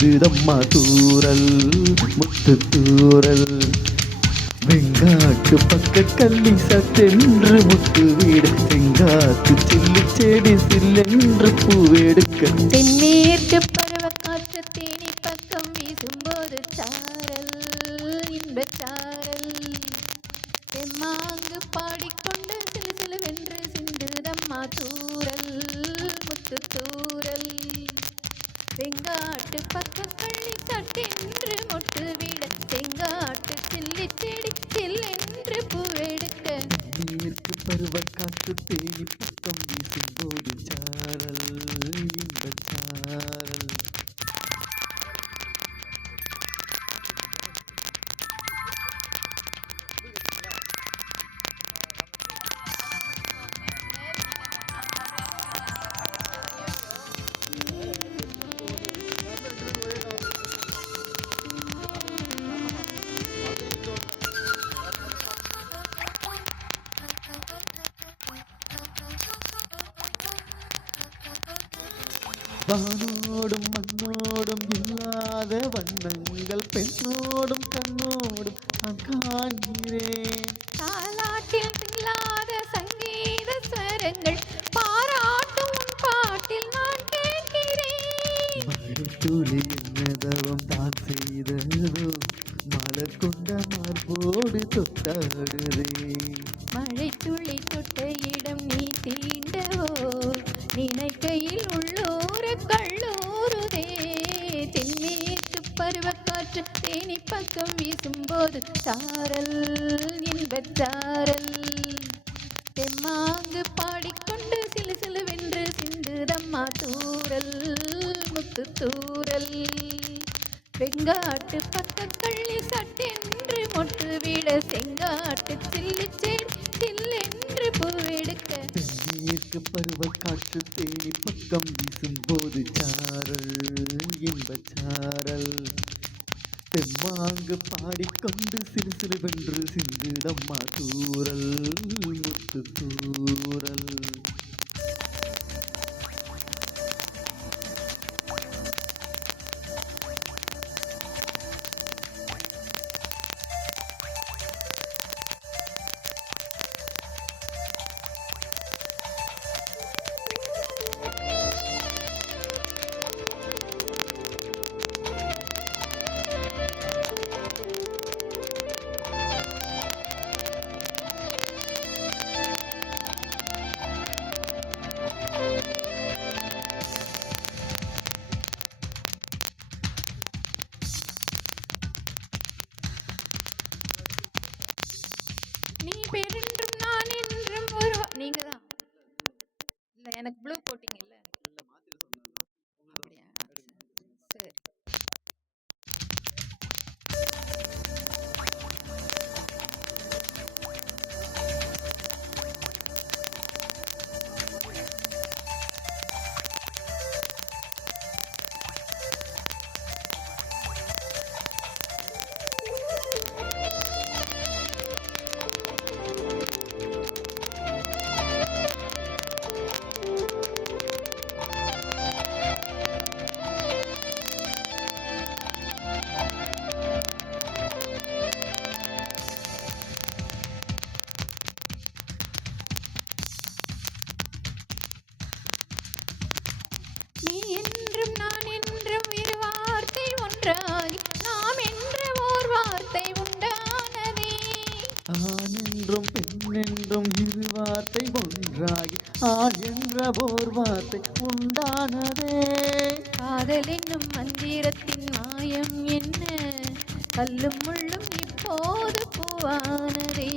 சிந்துதம்மா தூரல் முத்து தூரல். வெங்காட்டு பக்க கள்ளி சட்டென்று முட்டு வீடு செங்காத்து சில்லு செடி சில்லென்று பூவெடுக்க. தென்மேற்கு பருவ காற்று தேனி பக்கம் வீசும்போது சாரல் இன்பச்சாரல். தெம்மாங்கு பாடிக்கொண்டு சிலு சிலுவென்று சிந்துதம்மா தூரல் முத்து தூரல். செங்காட்டு பக்கம் கள்ளி சட்டென்று மொட்டு விட செங்காட்டு சில்லி செடி சில்லென்று பூவெடுக்க. மேற்கு பருவ காற்று தேனி பக்கம் வீசும்போது சாரல் இன்பச்சாரல். வானோடும் மண்ணோடும் இல்லாத வண்ணங்கள் பெண்ணோடும் கண்ணோடும் நான் காண்கிறேன். தாலாட்டில் இல்லாத சங்கீத ஸ்வரங்கள் பாராட்டும் உன் பாட்டில் நான் கேட்கிறேன். மழைத்துளி என்னதவம் தான் செய்ததோ மலர் கொண்ட மார்போடு தொட்டாடுதே. மழை துளி தொட்ட இடம் நீ தீண்டவோ நினைக்கையில் உள்ளூர கள்ளூருதே. தென்மேற்கு பருவக்காற்று தேனி பக்கம் வீசும்போது சாரல் இன்பச்சாரல். தெம்மாங்கு பாடிக்கொண்டு சிலு சிலுவென்று சிந்துதம்மா தூரல் முத்து தூரல். வெங்காட்டு பக்க கள்ளி சட்டென்று மொட்டு விட செங்காட்டு சில்லி செடி சில்லென்று பூவெடுக்க. தென்மேற்கு பருவ காற்று தேனி பக்கம் வீசும்போது சாரல் இன்பச்சாரல். தெம்மாங்கு பாடிக்கொண்டு சிறு சிறுவென்று சிந்துதம்மா தூரல் முத்து தூரல். நீ பெருன்றும் நான் என்றும் ஒரு நீங்க தான் இல்ல எனக்கு ப்ளூ போட்டிங்க இல்ல அப்படியா சரி. நீ என்றும் நான் என்றும் இரு வார்த்தை ஒன்றாகி நாம் என்ற ஓர் வார்த்தை உண்டானதே. ஆண் என்றும் பெண் என்றும் இரு வார்த்தை ஒன்றாகி ஆண் என்ற ஓர் வார்த்தை உண்டானதே. காதல் என்னும் மந்திரத்தின் மாயம் என்ன கல்லும் முள்ளும் இப்போது பூவானதே.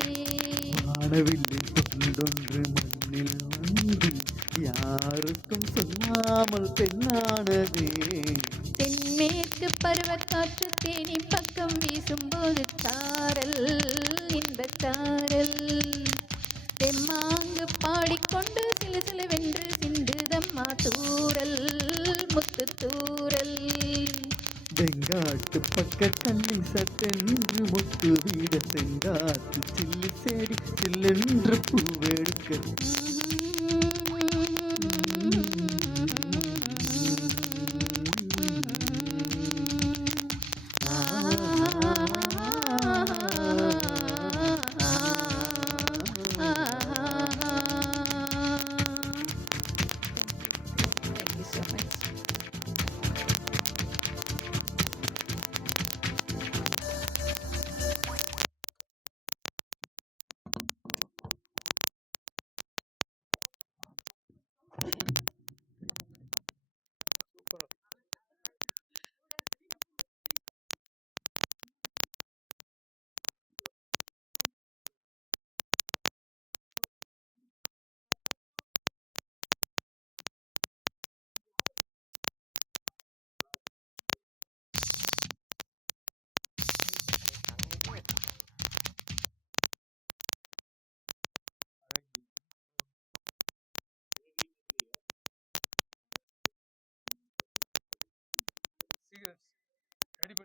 வானவில்லில் தொண்டொன்று மண்ணில் வந்து யாருக்கும் சொல்லாமல் பெண்ணானதே. தென்மேற்கு பருவக்காற்று தேனி பக்கம் வீசும்போது சாரல் இன்பச்சாரல். தெம்மாங்கு பாடிக்கொண்டு சிலு சிலுவென்று சிந்துதம்மா தூரல் முத்து தூரல். வெங்காட்டு பக்க கள்ளி சட்டென்று முட்டு வீட செங்காத்து சில்லு செடி சில்லென்று பூவெடுக்க.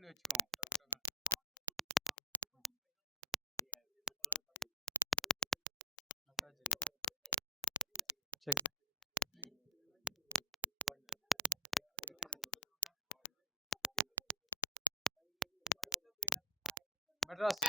வச்சுக்கோங்க. செக். மெட்ராஸ்